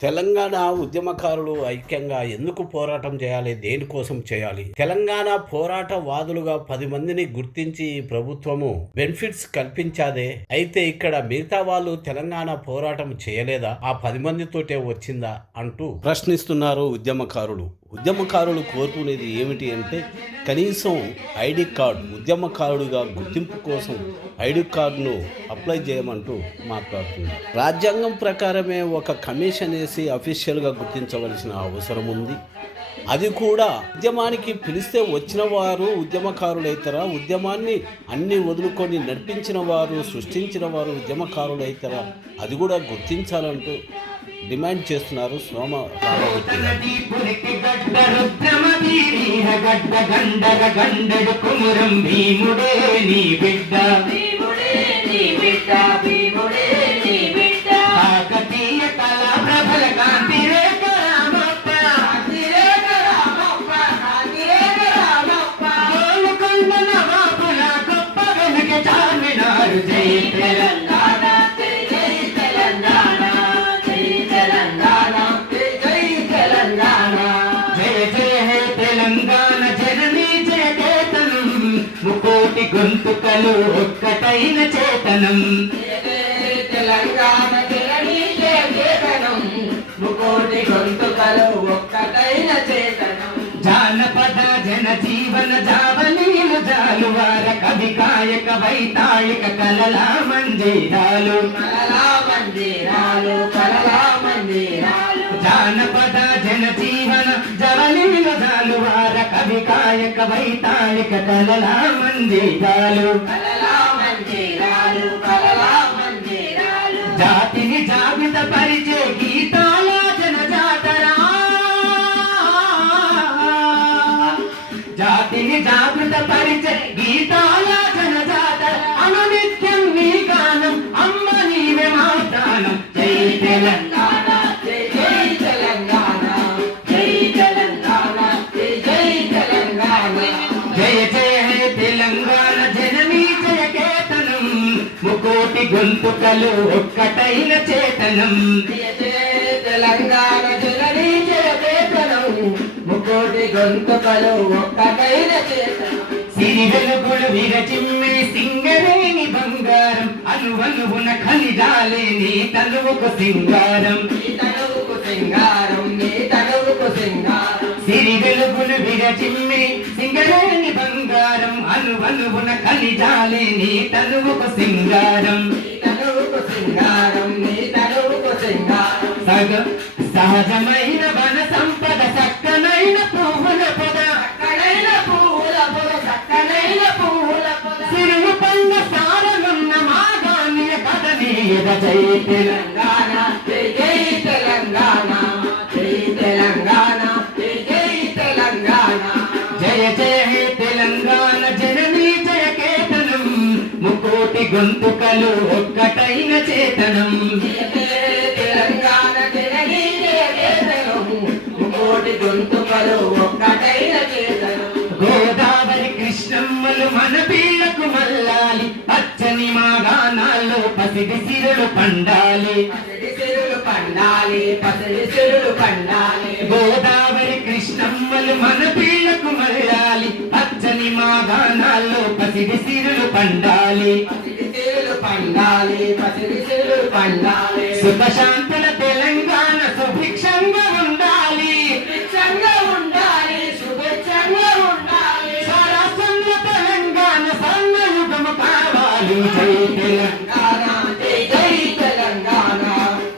తెలంగాణ ఉద్యమకారులు ఐక్యంగా ఎందుకు పోరాటం చేయాలి, దేనికోసం చేయాలి? తెలంగాణ పోరాట వాదులుగా 10 మందిని గుర్తించి ప్రభుత్వము బెనిఫిట్స్ కల్పించాదే, అయితే ఇక్కడ మిగతా వాళ్ళు తెలంగాణ పోరాటం చేయలేదా? ఆ 10 మందితోటే వచ్చిందా అంటూ ప్రశ్నిస్తున్నారు ఉద్యమకారులు. ఉద్యమకారులు కోరుకునేది ఏమిటి అంటే కనీసం ఐడి కార్డు, ఉద్యమకారుడిగా గుర్తింపు కోసం ఐడి కార్డును అప్లై చేయమంటూ మాట్లాడుతున్నారు. రాజ్యాంగం ప్రకారమే ఒక కమిషన్ వేసి అఫీషియల్గా గుర్తించవలసిన అవసరం ఉంది. అది కూడా ఉద్యమానికి పిలిస్తే వచ్చిన వారు ఉద్యమకారులైతారా, ఉద్యమాన్ని అన్ని వదులుకొని నడిపించిన వారు, సృష్టించిన వారు ఉద్యమకారులైతారా, అది కూడా గుర్తించాలంటూ డిమాండ్ చేస్తున్నారు సోమ రామరెడ్డి ముకోటి గొంతుకలు ఒక్కటైన చేతనం, తెలంగాణ చేతనం, ముకోటి గొంతుకలు ఒక్కటైన చేతనం. జానపద జన జీవన జావలీలు జాలువార కవి కాయక వైతాళిక కలలా మందిరాలు, కలలా మందిరాలు, కలలా మందిరాలు. జానపద జన జీవన జవలీలు జాలువార కవి కాయక వైతాళిక కలలా మందిరాలు, కలలా మందిరాలు, కలలా మందిరాలు. జాతిని జాబిత పరిచే గీతాల జన జాతరా, జాతిని జాగృత పరిచే గీతాల జన జాతర. అనునిత్యం నీ గానం అమ్మ నీవే మాతానం. జై తెలంగాణ, జై జై తెలంగాణ, జై తెలంగాణ, జై జై తెలంగాణ. జయ జయ హే తెలంగాణ జననీ జయ కేతనం, ముకోటి గొంతుకలు ఒక్కటైన చేతనం. జయ జయ తెలంగాణ జననీ జయ కేతనం, ముకోటి గొంతుకలు ఒక్కటైన చేతనం. సిరి వెలుగులు విరచిమ్మే సింగరేణి బంగారం, అనువనువున ఖనిజాలే నీ తనువుకు సింగారం, నీ తనువుకు సింగారం, నీ తనువుకు సింగారం. సిరి వెలుగులు విరచిమ్మే సింగరేణి బంగారం, అనువనువున ఖనిజాలే నీ తనువుకు సింగారం, నీ తనువుకు సింగారం, నీ తనువుకు సింగారం. సహజమైన వన సంపద, చక్కనైన పువ్వుల పొద, చక్కనైన పువ్వుల పొద, చక్కనైన పువ్వుల పొద. సిరుగు పండ్ల సారలున్న మాగానియ కదనీయ. జై తెలంగాణ, జై జై తెలంగాణ, జై తెలంగాణ, జై జై తెలంగాణ. జయ జయ హే తెలంగాణ జననీ జయ కేతనం, ముకోటి గొంతుకలు ఒక్కటైన చేతనం. తెలంగాణ జననీ జయ కేతనం, ముకోటి గొంతుకలు ఒక్కటైన చేతనం. గోదావరి కృష్ణమ్మలు మన పిల్లకు మల్లాలి, పచ్చని మా గానాల్లో పసిడి సిరులు పండాలి, పసిడి సిరులు పండాలి, పసిడి సిరులు పండాలి. గోదావరి కృష్ణమ్మలు మన పిల్లకు మల్లాలి, పచ్చని మా గానాల్లో పసిడి సిరులు పండాలి, పసిడి సిరులు పండాలి, పసిడి సిరులు పండాలి. సుఖశాంతుల తెలంగాణ సుభిక్షంగా ఉండాలి, సుభిక్షంగా ఉండాలి, సుభిక్షంగా ఉండాలి. స్వరాష్ట్రంలో తెలంగాణ స్వర్ణయుగము కావాలి. జై తెలంగాణ, జై జై తెలంగాణ,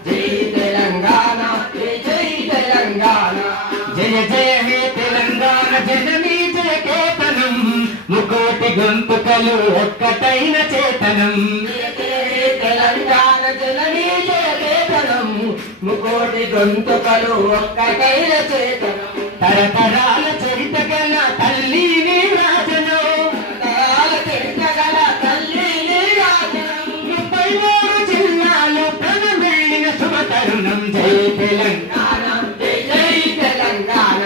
జై తెలంగాణ, జై జై తెలంగాణ. జయ జయ హే తెలంగాణ జననీ జయ కేతనం, ముకోటి గొంతుకలు ఒక్కటైన చేతనం. తెలంగాణ జననీ జయ కేతనం, ముకోటి గొంతుకలు ఒక్కటైన చేతనం. తరతరాల చరిత గల తల్లి నీ రాజను, తరతరాల చరిత గల తల్లి నీ రాజనం. 33 జిల్లాలు ప్రణమిల్లిన శుభ తరుణం. జై తెలంగాణ, జై జై తెలంగాణ,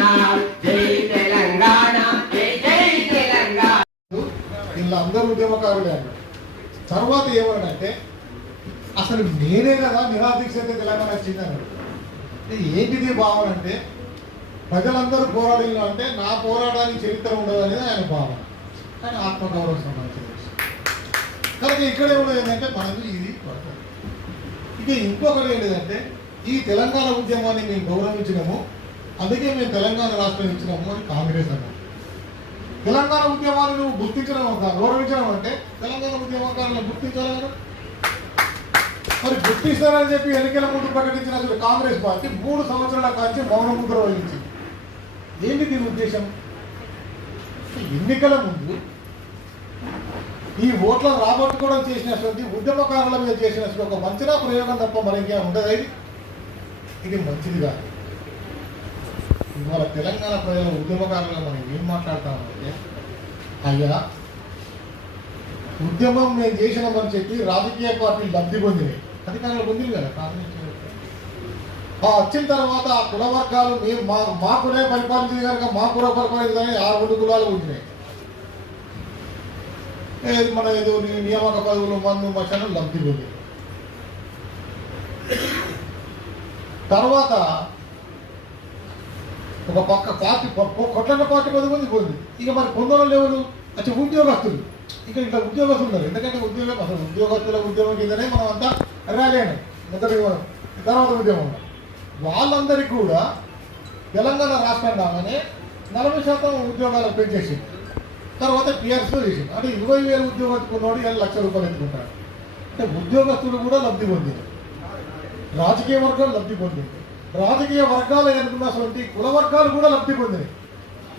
జై తెలంగాణ, జై జై తెలంగాణ. వీళ్ళు అందరూ ఉద్యమకారులే అన్నాడు. తర్వాత ఏమన్నాడంటే అసలు నేనే కదా నిరాదీక్ష అయితే తెలంగాణ వచ్చింది అన్నాడు. ఏంటిది భావన అంటే ప్రజలందరూ పోరాడిన అంటే నా పోరాటానికి చరిత్ర ఉండదు అనేది ఆయన భావన. కానీ ఆత్మగౌరవం సంబంధించిన విషయం. కాబట్టి ఇక్కడే ఉన్నది ఏంటంటే మనకు ఇది పడుతుంది. ఇక ఇంకొకటి ఏంటిదంటే ఈ తెలంగాణ ఉద్యమాన్ని మేము గౌరవించినాము, అందుకే మేము తెలంగాణ రాష్ట్రం ఇచ్చినాము అని కాంగ్రెస్ అన్నారు. తెలంగాణ ఉద్యమాన్ని నువ్వు గుర్తించడం గౌరవించడం అంటే తెలంగాణ ఉద్యమకారులను గుర్తించాలి కదా. మరి గుర్తిస్తారని చెప్పి ఎన్నికల ముందు ప్రకటించిన కాంగ్రెస్ పార్టీ 3 సంవత్సరాల కాంచి మౌన ముద్ర వహించింది. ఏంటి దీని ఉద్దేశం? ఎన్నికల ముందు ఈ ఓట్లను రాబట్టుకోవడం చేసినటువంటి ఉద్యమకారుల మీద చేసినటువంటి ఒక మంచిగా ప్రయోగం తప్ప మరింకేం ఉండదు. ఇది మంచిది కాదు. ఇవాళ తెలంగాణ ప్రజల ఉద్యమకారులుగా మనం ఏం మాట్లాడతామంటే అయ్యా ఉద్యమం మేము చేసినామని చెప్పి రాజకీయ పార్టీలు లబ్ధి పొందినాయి, అధికారులు పొందింది కదా కాంగ్రెస్. వచ్చిన తర్వాత ఆ కుల వర్గాలు మేము మా కులే పరిపాలించింది కనుక మా కుల పరిపాలించదని 6 కులాలు ఉంటున్నాయి. మన ఏదో నియామక పదవులు మందు మశాలు లబ్ధి పొంది తర్వాత ఒక పక్క పార్టీ కొట్ల పార్టీ 10 మంది పోయింది. ఇక మరి పొందడం లేవరు అచ్చా ఉద్యోగస్తులు. ఇక ఇట్లా ఉద్యోగస్తులు ఉన్నారు. ఎందుకంటే అసలు ఉద్యోగస్తుల ఉద్యమం కిందనే మనం అంతా రాలేను మొదటి తర్వాత ఉద్యమం. వాళ్ళందరికీ కూడా తెలంగాణ రాష్ట్రం రాగానే 40% ఉద్యోగాలు పెంచేసింది. తర్వాత టీఆర్ఎస్లో చేసింది. అంటే 20,000 ఉద్యోగస్తున్నోడు 7 లక్షల రూపాయలు ఎత్తుకుంటారు. అంటే ఉద్యోగస్తులు కూడా లబ్ధి పొందింది, రాజకీయ వర్గాలు లబ్ధి పొందింది, రాజకీయ వర్గాలు ఎన్నుకున్నటువంటి కుల వర్గాలు కూడా లబ్ధి పొందినాయి.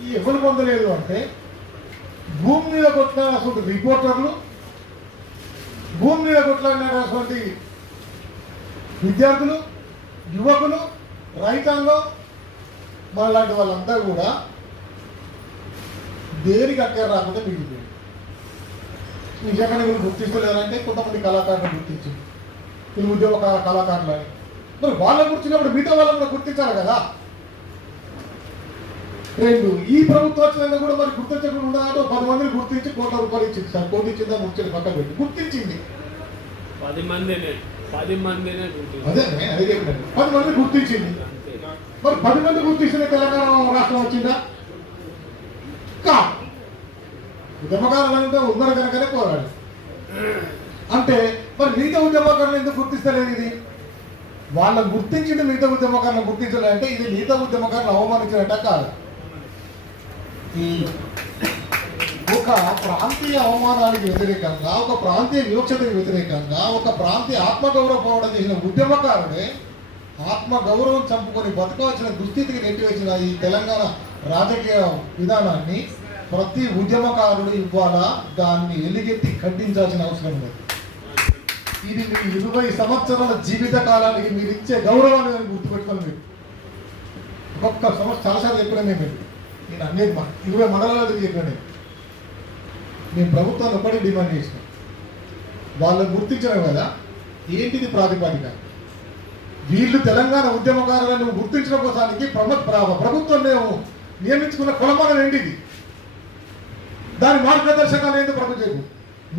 ఈ ఎవరు పొందలేదు అంటే భూమి మీద కొట్లాడినటువంటి రిపోర్టర్లు, భూమి మీద కొట్లాడినటువంటి విద్యార్థులు, యువకులు, రైతాంగం మనలాంటి వాళ్ళందరూ కూడా దేనికి అక్కడ రాకుండా మిగిలిపోయింది. నిజంగానే వీళ్ళు గుర్తించలేదంటే కొంతమంది కళాకారులను గుర్తించింది, వీళ్ళు ఉద్యోగ కళాకారులు అని. మరి వాళ్ళని గుర్తించినప్పుడు మిగతా వాళ్ళని కూడా గుర్తించాలి కదా. 2 ఈ ప్రభుత్వం వచ్చిన కూడా మరి గుర్తించకుండా ఉండదంటే 10 మందిని గుర్తించి కోట్ల రూపాయలు ఇచ్చింది. సార్ కోటి ఇచ్చిందా ముఖ్యం పక్కన పెట్టి గుర్తించింది 10 మందినే అదే అదే 10 మంది గుర్తించింది. మరి 10 మంది గుర్తించిన తెలంగాణ రాష్ట్రం వచ్చిందా? ఉద్యమకారులు ఉన్నారు కనుకనే పోరాడు. అంటే మరి మిగతా ఉద్యమకారులు ఎందుకు గుర్తిస్తలేదు? ఇది వాళ్ళని గుర్తించింది, మిగతా ఉద్యమకారులను గుర్తించాలంటే ఇది మిగతా ఉద్యమకారులను అవమానించినట్ట కాదు. ఈ ఒక ప్రాంతీయ అవమానానికి వ్యతిరేకంగా, ఒక ప్రాంతీయ వివక్షతకి వ్యతిరేకంగా, ఒక ప్రాంతీయ ఆత్మగౌరవ పోవడం చేసిన ఉద్యమకారుడే ఆత్మగౌరవం చంపుకొని బతకవలసిన దుస్థితికి నెట్టివేసిన ఈ తెలంగాణ రాజకీయ విధానాన్ని ప్రతి ఉద్యమకారుడు ఇవ్వాలా, దాన్ని ఎలుగెత్తి ఖండించాల్సిన అవసరం లేదు. ఇది మీ 20 సంవత్సరాల జీవిత కాలానికి మీరు ఇచ్చే గౌరవాన్ని గుర్తుపెట్టుకోవాలి. మీరు ఒక్కొక్క సంవత్సరం చాలాసార్లు చెప్పినా నేను అనేక 20 మండలాలు చెప్పాను. మేము ప్రభుత్వాన్ని ఒకటి డిమాండ్ చేసినాం, వాళ్ళని గుర్తించడం కదా. ఏంటిది ప్రాతిపాదిక? వీళ్ళు తెలంగాణ ఉద్యమకారులను గుర్తించడం కోసానికి ప్రభుత్వం నియమించుకున్న కొలమానం ఏంటిది? దాని మార్గదర్శకాలు ఏంటో ప్రభుత్వం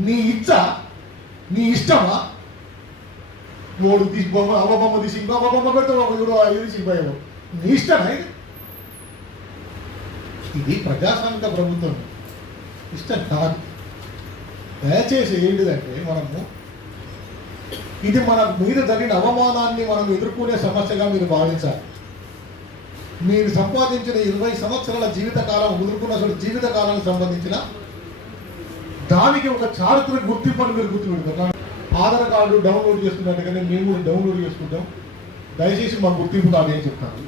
నీ ఇచ్చ, నీ ఇష్టమా? నోడు తీసి బొమ్మ అవ బొమ్మ తీసి ఇంకో బొమ్మ పెడితే తీసిపోయావు, నీ ఇష్టమా? ఇది ప్రజాస్వామిక ప్రభుత్వం ఇష్టం కాదు. దయచేసి ఏంటిదంటే మనము ఇది మన మీద జరిగిన అవమానాన్ని మనం ఎదుర్కొనే సమస్యగా మీరు భావించాలి. మీరు సంపాదించిన 20 సంవత్సరాల జీవితకాలం, ఎదుర్కొన్న జీవితకాలానికి సంబంధించిన దానికి ఒక చారిత్రక గుర్తింపుని మీరు గుర్తుపెడతారు. ఆధార్ కార్డు డౌన్లోడ్ చేసుకున్నట్టుగానే మేము డౌన్లోడ్ చేసుకుంటాం. దయచేసి మా గుర్తింపు కార్డు ఏం చెప్తాను.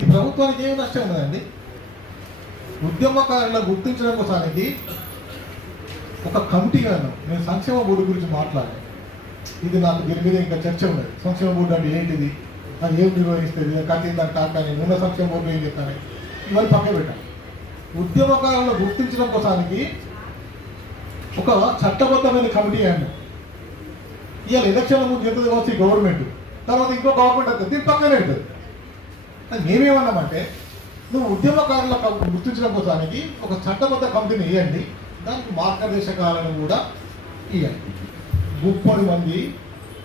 ఈ ప్రభుత్వానికి ఏమి నష్టం ఉన్నదండి? ఉద్యమకారులను గుర్తించడం కోసానికి ఒక కమిటీగా నేను సంక్షేమ బోర్డు గురించి మాట్లాడాను. ఇది నాకు దీని మీద ఇంకా చర్చ ఉన్నది. సంక్షేమ బోర్డు అంటే ఏంటిది, అది ఏం నిర్వహిస్తుంది, కట్టిన దాని కాకాని ఉన్న సంక్షేమ బోర్డు ఏం చెప్తాను, ఇవన్నీ పక్కన పెట్టాను. ఉద్యమకారులను గుర్తించడం కోసానికి ఒక చట్టబద్ధమైన కమిటీ అన్న. ఇవాళ ఎలక్షన్ల ముందు చెప్తుంది వచ్చి గవర్నమెంట్, తర్వాత ఇంకో గవర్నమెంట్ వస్తుంది, దీని పక్కనే ఉంటుంది. మేమేమన్నామంటే నువ్వు ఉద్యమకారుల గుర్తించడం కోసానికి ఒక చట్టబద్ధ కమిటీని వేయండి, దానికి మార్గదర్శకాలను కూడా ఇవ్వండి. 30 మంది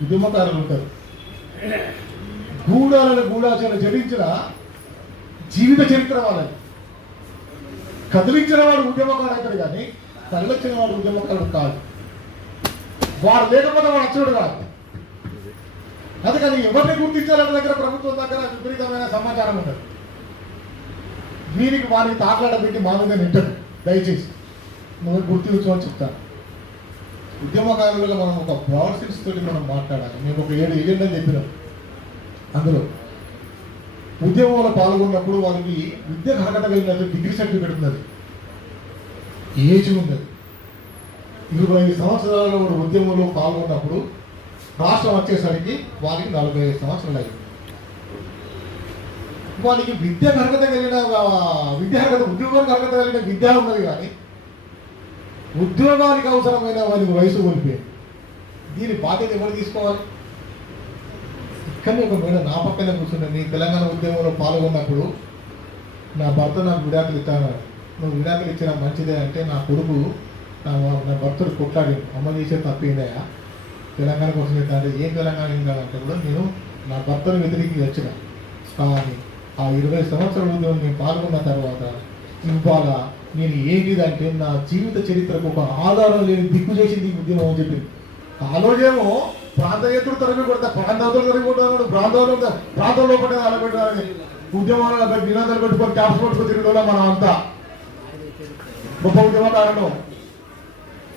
ఉద్యమకారులు ఉంటారు. గూఢాచారం జరించిన జీవిత చరిత్ర వాళ్ళని. కదిలించిన వాడు ఉద్యమకారుడు అవుతాడు కానీ తరలించిన వాడు ఉద్యమకారుడు కాదు. వాడు లేకపోతే వాడు అచ్చుడు కాదు. అందుకని ఎవరిని గుర్తించాలని దగ్గర ప్రభుత్వం దగ్గర విపరీతమైన సమాచారం ఉంటుంది. వీరికి వారికి తాట్లాడ పెట్టి మా మీద నింటదు. దయచేసి నువ్వు గుర్తించుకోని చెప్తాను. ఉద్యమకారులుగా మనం ఒక బ్రాడ్ సెన్స్ తోటి మనం మాట్లాడాలి. మేము ఒక 7 ఏజెండా చెప్పినాం. అందులో ఉద్యమంలో పాల్గొన్నప్పుడు వాళ్ళకి విద్యకు అర్హత కలిగినట్టు డిగ్రీ సర్టిఫికేట్ ఉన్నది, ఏజ్ ఉన్నది. 25 సంవత్సరాల ఉద్యమంలో పాల్గొన్నప్పుడు రాష్ట్రం వచ్చేసరికి వారికి 45 సంవత్సరాలు అయింది. వారికి విద్యకు అర్హత కలిగిన ఉద్యోగానికి అర్హత కలిగిన విద్య ఉన్నది కానీ ఉద్యోగానికి అవసరమైన వారికి వయసు కోల్పోయింది. దీని బాధ్యత ఎవరు తీసుకోవాలి? ఇక్కడనే ఒక మేడం నా పక్కనే కూర్చున్నది. తెలంగాణ ఉద్యమంలో పాల్గొన్నప్పుడు నా భర్త నాకు విడాకులు ఇస్తాను, నువ్వు విడాకులు ఇచ్చిన మంచిదే అంటే నా కొడుకు నా భర్తడు కొట్లాడి అమ్మ చేసే తప్పిందయా తెలంగాణ కోసం అంటే ఏం తెలంగాణ అంటే కూడా నేను నా భర్తను వ్యతిరేకి వచ్చిన. కానీ ఆ 20 సంవత్సరాల ఉద్యమం నేను పాల్గొన్న తర్వాత ఇవాళ నేను ఏంటిదంటే నా జీవిత చరిత్రకు ఒక ఆధారం లేని దిక్కు చేసింది ఉద్యమం అని చెప్పింది. ఆ రోజేమో ప్రాంతీయతుడు తరగతి కొడతా, ప్రాంతాలు తరగతి కొడతాడు, ప్రాంతంలో పట్టిన అలా పెట్టాలని ఉద్యమాలు నినాదాలు పెట్టుకొని ట్యాప్స్ పట్టుకొని తిరగడం మనం అంతా గొప్ప ఉద్యమకారులు.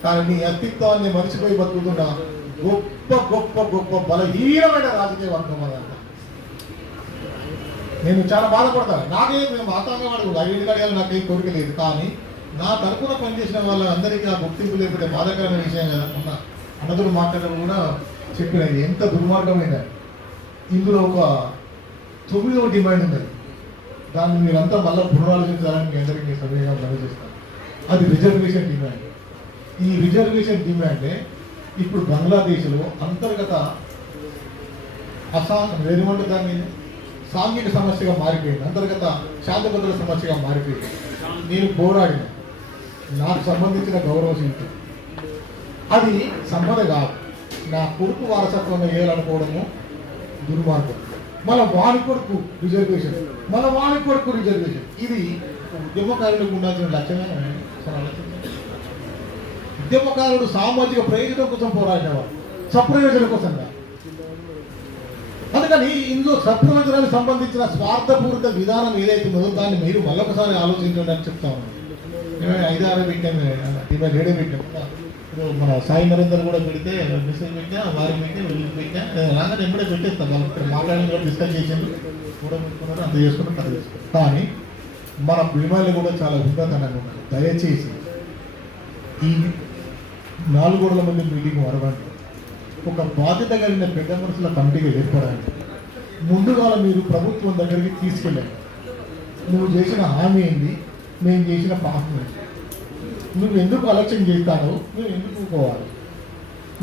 కానీ నీ అస్తిత్వాన్ని మర్చిపోయి బతుకుతున్న గొప్ప గొప్ప గొప్ప బలహీనమైన రాజకీయ వర్గం అదంతా. నేను చాలా బాధపడతాను. మేము వాతావరణం వాడు 5 గడియాలు నాకేం కోరిక లేదు. కానీ నా తరపున పనిచేసిన వాళ్ళందరికీ ఆ గుర్తింపు లేకపోతే బాధాకరమైన విషయం కదా. అన్నదుడు మాట్లాడడం కూడా చెప్పినది ఎంత దుర్మార్గమైన. ఇందులో ఒక 9వ డిమాండ్ ఉన్నది. దాన్ని మీరంతా మళ్ళీ పునరాలోచించాలని మీ అందరికీ సమయంగా అందజేస్తాను. అది రిజర్వేషన్ డిమాండ్. ఈ రిజర్వేషన్ డిమాండే ఇప్పుడు బంగ్లాదేశ్లో అంతర్గత ఏమంటే దాన్ని సాంఘిక సమస్యగా మారిపోయింది. అంతర్గత శాంతి భద్రత సమస్యగా మారిపోయింది. నేను పోరాడిన నాకు సంబంధించిన గౌరవ శిల్పి అది సంపద కాదు. నా కొడుకు వారసత్వంగా వేయాలనుకోవడము దుర్మార్గం. మన వాని కొడుకు రిజర్వేషన్, ఇది ఉద్యమకారులకు ఉండాల్సిన లక్ష్యమే. ఉద్యమకారుడు సామాజిక ప్రయోజనం కోసం పోరాడినవాడు, సప్రయోజనం కోసం కాదు. అందుకని ఇందులో సప్రయోజనానికి సంబంధించిన స్వార్థపూరిత విధానం ఏదైతే ఉందో దాన్ని మీరు మళ్ళొకసారి ఆలోచించండి అని చెప్తా ఉన్నాను. 5-6 పెట్టాము, 7 పెట్టాము. మన సాయి నరేందర్ కూడా పెడితే మెసేజ్ పెట్టా, వారి పెట్టా, వెళ్ళి పెట్టా, రాగానే ఎప్పుడే పెట్టేస్తాం. వాళ్ళు ఇక్కడ మాట్లాడిన కూడా డిస్కస్ చేసాను, కూడా పెట్టుకున్నారు, అంత చేసుకున్నారు, కథ చేసుకున్నారు. కానీ మన భీమాలు కూడా చాలా ఉన్నతంగా ఉన్నారు. దయచేసి ఈ 4 గోడల మంది మీటింగ్ వరవండి. ఒక బాధ్యత కలిగిన పెద్ద మనుషుల కమిటీగా ఏర్పడండి. ముందుగా మీరు ప్రభుత్వం దగ్గరికి తీసుకెళ్ళండి. నువ్వు చేసిన హామీ ఏంది, మేము చేసిన పాపం ఏంటి, నువ్వు ఎందుకు అలక్ష్యం చేస్తావు, మేము ఎందుకు పోవాలి,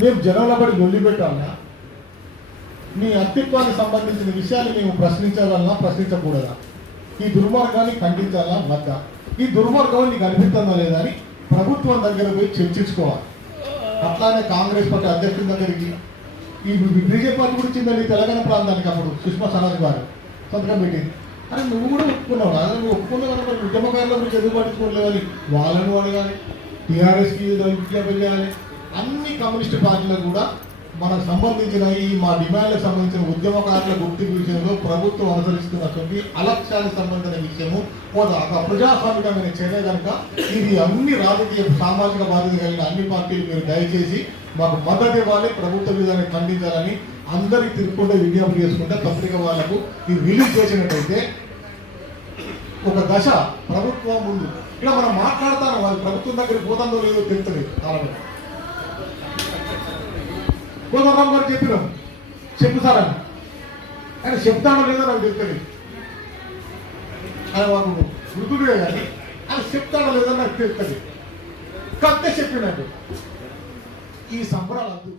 మేము జనాల పడి లొల్లి పెట్టాలన్నా, నీ అస్తిత్వానికి సంబంధించిన విషయాలు మేము ప్రశ్నించాలన్నా ప్రశ్నించకూడదా, ఈ దుర్మార్గాన్ని ఖండించాలన్నా వద్దా, ఈ దుర్మార్గం నీకు అనిపిస్తుందా లేదా అని ప్రభుత్వం దగ్గర పోయి చర్చించుకోవాలి. అట్లానే కాంగ్రెస్ పార్టీ అధ్యక్షుల దగ్గరికి ఈ బీజేపీ పార్టీ కూడా ఇచ్చిందండి తెలంగాణ ప్రాంతానికి. అప్పుడు సుష్మా స్వరాజ్ గారు సంతకం పెట్టింది. అరే నువ్వు కూడా ఒప్పుకున్నావు, అదే నువ్వు ఒప్పుకున్నావు కనుక ఉద్యమకారుల గురించి ఎందుకు పట్టించుకోలేదని వాళ్ళను అడగాలి, టీఆర్ఎస్కి విజ్ఞాపన చేయాలి. అన్ని కమ్యూనిస్టు పార్టీలకు కూడా మనకు సంబంధించిన ఈ మా డిమాండ్లకు సంబంధించిన ఉద్యమకారుల గుర్తింపు విషయంలో ప్రభుత్వం అనుసరిస్తున్నటువంటి అలక్ష్యానికి సంబంధించిన విషయము ఒక ప్రజాస్వామికమైన చర్య కనుక ఇది అన్ని రాజకీయ సామాజిక బాధ్యత కలిగిన అన్ని పార్టీలు మీరు దయచేసి మాకు మద్దతు ఇవ్వాలి, ప్రభుత్వ విధాన్ని ఖండించాలని అందరికి తిరుగుకుంటే విజ్ఞాపన చేసుకుంటే పత్రిక వాళ్లకు ఇది రిలీజ్ చేసినట్టయితే ఒక దశ ప్రభుత్వం ముందు ఇక్కడ మనం మాట్లాడతాను, వాళ్ళు ప్రభుత్వం దగ్గరికి పోతుందో లేదో తెలుస్తుంది. చాలా కోదండరామ్ గారు చెప్పినాం చెప్తారని, ఆయన చెప్తాడో లేదో నాకు తెలుస్తుంది. ఆయన మాకు వృద్ధుడే కానీ ఆయన చెప్తాడో లేదో నాకు తెలుస్తుంది. కరెక్టే చెప్పినట్టు ఈ సంబరాలు